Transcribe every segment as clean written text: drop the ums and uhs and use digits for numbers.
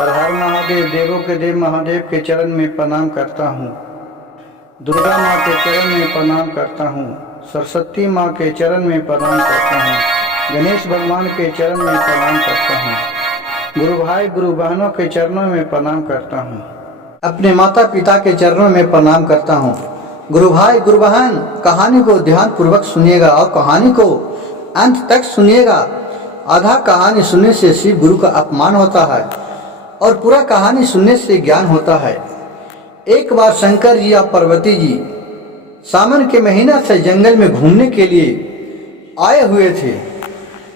हर हर महादेव, देवों के देव महादेव के चरण में प्रणाम करता हूँ। दुर्गा माँ के चरण में प्रणाम करता हूँ। सरस्वती माँ के चरण में प्रणाम करता हूँ। गणेश भगवान के चरण में प्रणाम करता हूँ। गुरु भाई गुरु बहनों के चरणों में प्रणाम करता हूँ। अपने माता पिता के चरणों में प्रणाम करता हूँ। गुरु भाई गुरु बहन, कहानी को ध्यान पूर्वक सुनिएगा और कहानी को अंत तक सुनिएगा। आधा कहानी सुनने से शिव गुरु का अपमान होता है और पूरा कहानी सुनने से ज्ञान होता है। एक बार शंकर जी और पार्वती जी सावन के महीना से जंगल में घूमने के लिए आए हुए थे।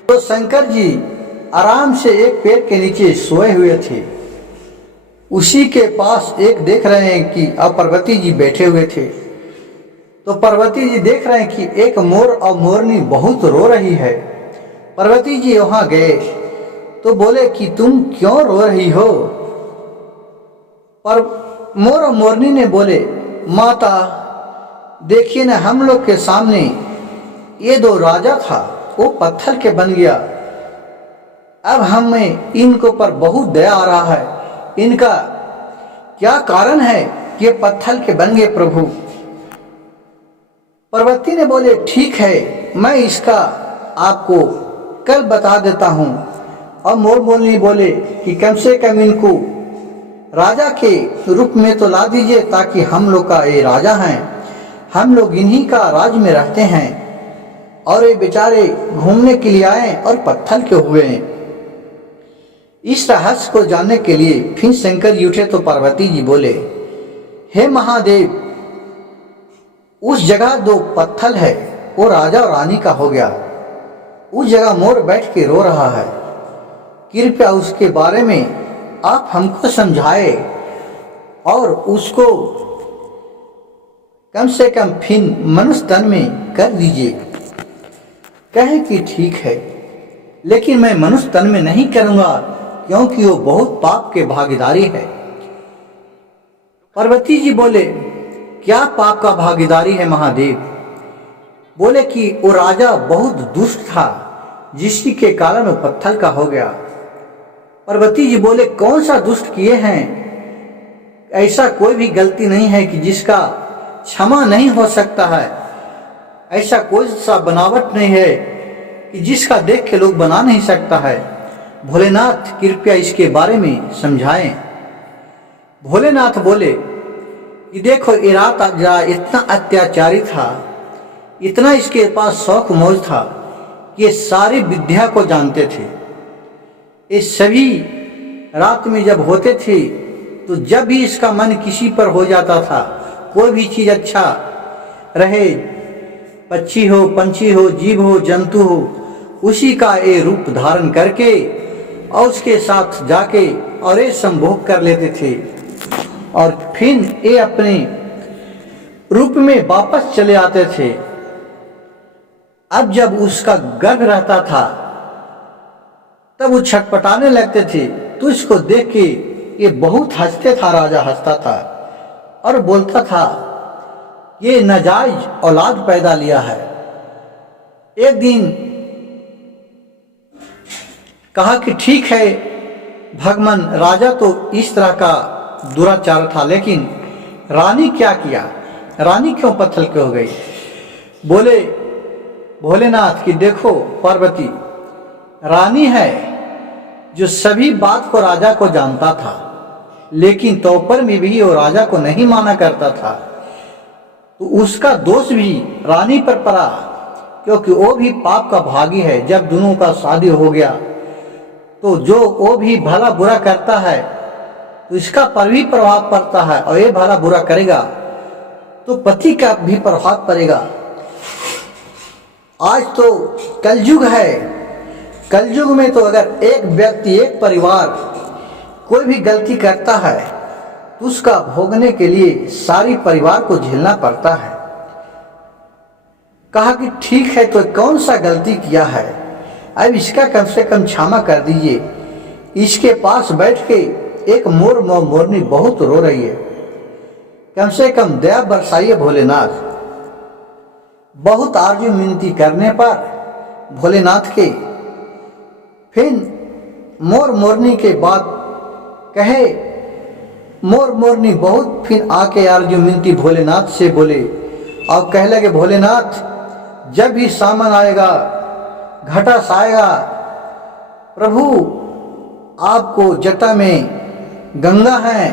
तो शंकर जी आराम से एक पेड़ के नीचे सोए हुए थे। उसी के पास एक देख रहे हैं कि अब पार्वती जी बैठे हुए थे। तो पार्वती जी देख रहे हैं कि एक मोर और मोरनी बहुत रो रही है। पार्वती जी वहां गए तो बोले कि तुम क्यों रो रही हो? पर मोर और मोरनी ने बोले, माता देखिए ना, हम लोग के सामने ये दो राजा था, वो पत्थर के बन गया। अब हमें इनको पर बहुत दया आ रहा है। इनका क्या कारण है कि ये पत्थर के बन गए प्रभु? पार्वती ने बोले, ठीक है, मैं इसका आपको कल बता देता हूँ। और मोर मोरनी बोले कि कम से कम इनको राजा के रूप में तो ला दीजिए, ताकि हम लोग का ये राजा हैं, हम लोग इन्हीं का राज में रहते हैं और ये बेचारे घूमने के लिए आए और पत्थर के हुए हैं। इस रहस्य को जानने के लिए फिर शंकर जी उठे तो पार्वती जी बोले, हे महादेव, उस जगह दो पत्थर है, वो राजा और रानी का हो गया। उस जगह मोर बैठ के रो रहा है। कृपया उसके बारे में आप हमको समझाए और उसको कम से कम फिर मनुष्य तन में कर दीजिए। कहे कि ठीक है, लेकिन मैं मनुष्य तन में नहीं करूंगा, क्योंकि वो बहुत पाप के भागीदारी है। पार्वती जी बोले, क्या पाप का भागीदारी है महादेव? बोले कि वो राजा बहुत दुष्ट था, जिसके के कारण वो पत्थर का हो गया। पार्वती जी बोले, कौन सा दुष्ट किए हैं? ऐसा कोई भी गलती नहीं है कि जिसका क्षमा नहीं हो सकता है। ऐसा कोई सा बनावट नहीं है कि जिसका देख के लोग बना नहीं सकता है। भोलेनाथ कृपया इसके बारे में समझाएं। भोलेनाथ बोले कि देखो, ये रात इतना अत्याचारी था, इतना इसके पास शौक मौज था कि ये सारी विद्या को जानते थे। ये सभी रात में जब होते थे तो जब भी इसका मन किसी पर हो जाता था, कोई भी चीज अच्छा रहे, पक्षी हो, पंछी हो, जीव हो, जंतु हो, उसी का ये रूप धारण करके और उसके साथ जाके और ये संभोग कर लेते थे और फिर ये अपने रूप में वापस चले आते थे। अब जब उसका गर्भ रहता था तब वो छटपटाने लगते थे, तो इसको देख के ये बहुत हंसते था। राजा हंसता था और बोलता था, ये नाजायज औलाद पैदा लिया है। एक दिन कहा कि ठीक है भगवान, राजा तो इस तरह का दुराचार था, लेकिन रानी क्या किया? रानी क्यों पत्थर के हो गई? बोले भोलेनाथ कि देखो पार्वती, रानी है जो सभी बात को राजा को जानता था, लेकिन तोपर में भी वो राजा को नहीं माना करता था। तो उसका दोष भी रानी पर पड़ा, क्योंकि वो भी पाप का भागी है। जब दोनों का शादी हो गया तो जो वो भी भला बुरा करता है तो इसका पर भी प्रभाव पड़ता है, और ये भला बुरा करेगा तो पति का भी प्रभाव पड़ेगा। आज तो कलयुग है। कलयुग में तो अगर एक व्यक्ति, एक परिवार कोई भी गलती करता है तो उसका भोगने के लिए सारी परिवार को झेलना पड़ता है। कहा कि ठीक है, तो कौन सा गलती किया है, अब इसका कम से कम क्षमा कर दीजिए। इसके पास बैठ के एक मोर मोरनी बहुत रो रही है, कम से कम दया बरसाइए भोलेनाथ। बहुत आरजू मिनती करने पर भोलेनाथ के फिर मोर मोरनी के बाद कहे मोर मोरनी बहुत, फिर आके अर्जुन मिनती भोलेनाथ से बोले और कह लगे भोलेनाथ जब भी सामन आएगा, घटास आएगा, प्रभु आपको जटा में गंगा है,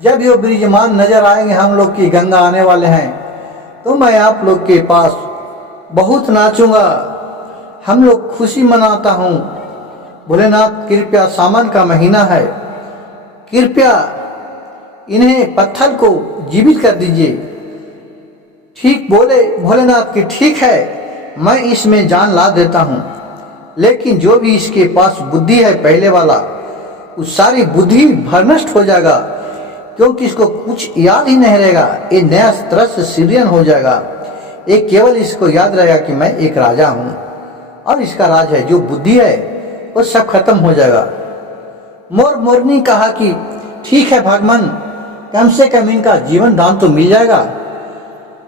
जब ये विराजमान नजर आएंगे हम लोग की गंगा आने वाले हैं, तो मैं आप लोग के पास बहुत नाचूंगा, हम लोग खुशी मनाता हूँ। भोलेनाथ कृपया सावन का महीना है, कृपया इन्हें पत्थर को जीवित कर दीजिए। ठीक बोले भोलेनाथ की ठीक है, मैं इसमें जान ला देता हूँ, लेकिन जो भी इसके पास बुद्धि है पहले वाला, उस सारी बुद्धि भ्रष्ट हो जाएगा, क्योंकि इसको कुछ याद ही नहीं रहेगा। ये नया तरह से सीरियन हो जाएगा। ये केवल इसको याद रहेगा कि मैं एक राजा हूँ और इसका राज है। जो बुद्धि है वो सब खत्म हो जाएगा। मोर मोरनी कहा कि ठीक है भगवान, कम से कम इनका जीवन दान तो मिल जाएगा।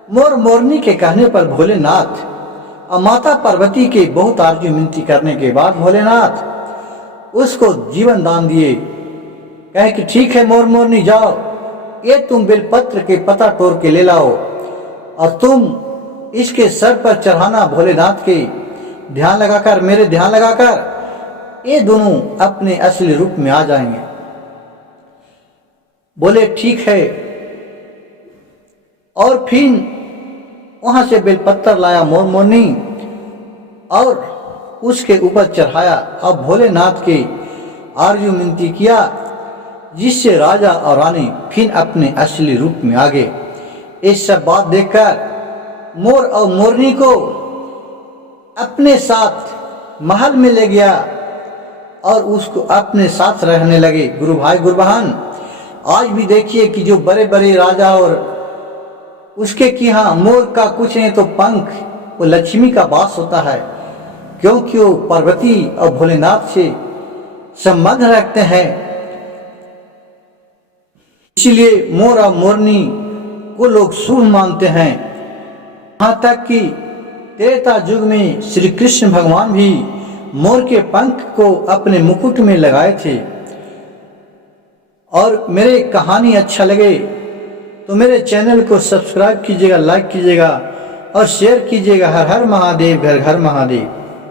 मोर मोरनी के कहने पर भोलेनाथ और माता पार्वती के बहुत आरजू विनती करने के बाद भोलेनाथ उसको जीवन दान दिए। कहे कि ठीक है मोर मोरनी जाओ, ये तुम बेलपत्र के पता तोड़ के ले लाओ और तुम इसके सर पर चढ़ाना भोलेनाथ के ध्यान लगाकर, मेरे ध्यान लगाकर ये दोनों अपने असली रूप में आ जाएंगे। बोले ठीक है, और फिर वहां से बेलपत्र लाया मोर मोरनी और उसके ऊपर चढ़ाया। अब भोलेनाथ के आरजू विनती किया, जिससे राजा और रानी फिर अपने असली रूप में आ गए। इस सब बात देखकर मोर और मोरनी को अपने साथ महल में ले गया और उसको अपने साथ रहने लगे। गुरु भाई गुरु बहन, आज भी देखिए कि जो बड़े बड़े राजा और उसके कि हाँ मोर का कुछ नहीं तो पंख, वो लक्ष्मी का वास होता है, क्योंकि वो पार्वती और भोलेनाथ से संबंध रखते हैं। इसलिए मोर और मोरनी को लोग शुभ मानते हैं। यहाँ तक कि त्रेता युग में श्री कृष्ण भगवान भी मोर के पंख को अपने मुकुट में लगाए थे। और मेरे कहानी अच्छा लगे तो मेरे चैनल को सब्सक्राइब कीजिएगा, लाइक कीजिएगा और शेयर कीजिएगा। हर हर महादेव, घर घर महादेव।